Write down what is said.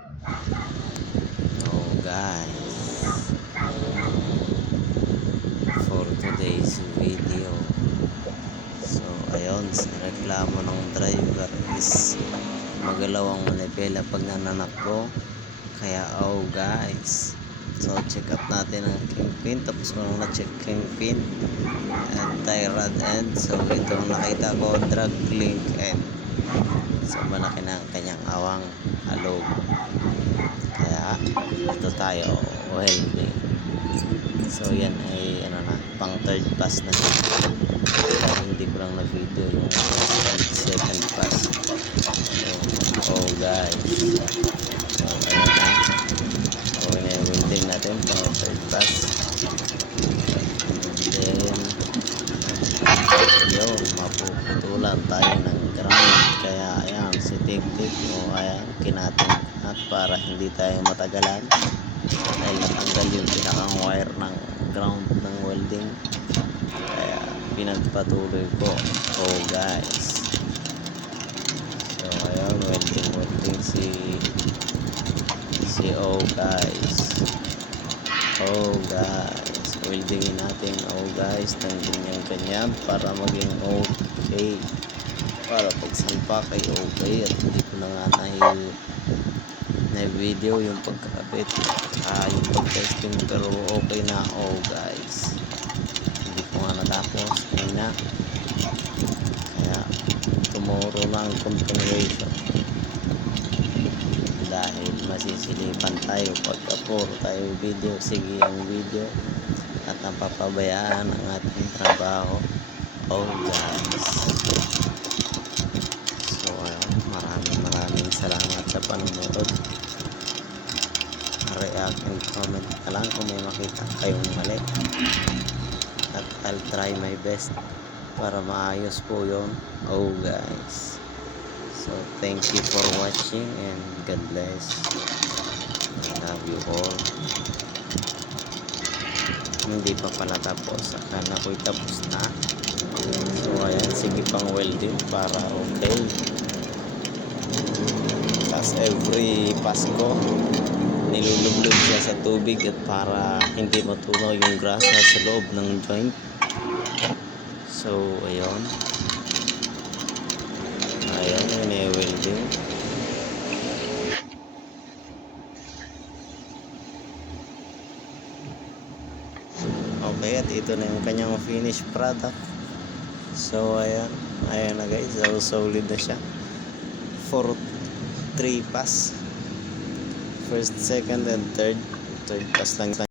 Oh guys, for today's video, so ayun, sa reklamo ng driver is magalaw ang manibela pag nananakbo. Kaya guys, so check up natin ang kingpin, tapos kung na-check kingpin and tie rod end. So itong nakita ko, drag link end, so malaki na ang kanyang awang halog. Kaya ito tayo welding. So yan ay ano na, pang third pass na siya. Hindi ko lang na video yung second pass. So guys, so ayun na, so welding natin pang third pass. Then yun, mapuputulan tayo ng ground. Kaya ayan, si Tik-Tik, o ayan, kinatin at para hindi tayo matagalan dahil natanggal yung pinakang wire ng ground ng welding. Kaya pinagpatuloy ko. Guys, so ayan, welding si guys. Guys, weldingin natin guys ng ganyan para maging okay, para pag salpak ay okay. At hindi ko na nga na video yung pagkakabit, yung pag-testing, pero okay na. Guys, hindi ko nga natapos na, kaya tomorrow na ang continuation dahil masisilipan tayo pagka puro tayo video. Sige ang video at napapabayaan ang ating trabaho. Guys, so maraming salamat sa panonood. React and comment na lang kung may makita kayong mali, at I'll try my best para maayos po yun. Guys, so thank you for watching and God bless. I love you all. Hindi pa pala tapos, akala ko'y tapos na. So ayan, sige pang welding para okay. Tapos every Pasko nilulublog siya sa tubig at para hindi matunaw yung grasa sa loob ng joint. So ayun, yun welding. Okay, at ito na yung kanyang finished product. So ayan na guys, so solid na siya for 3 pass, first, second and third pass lang.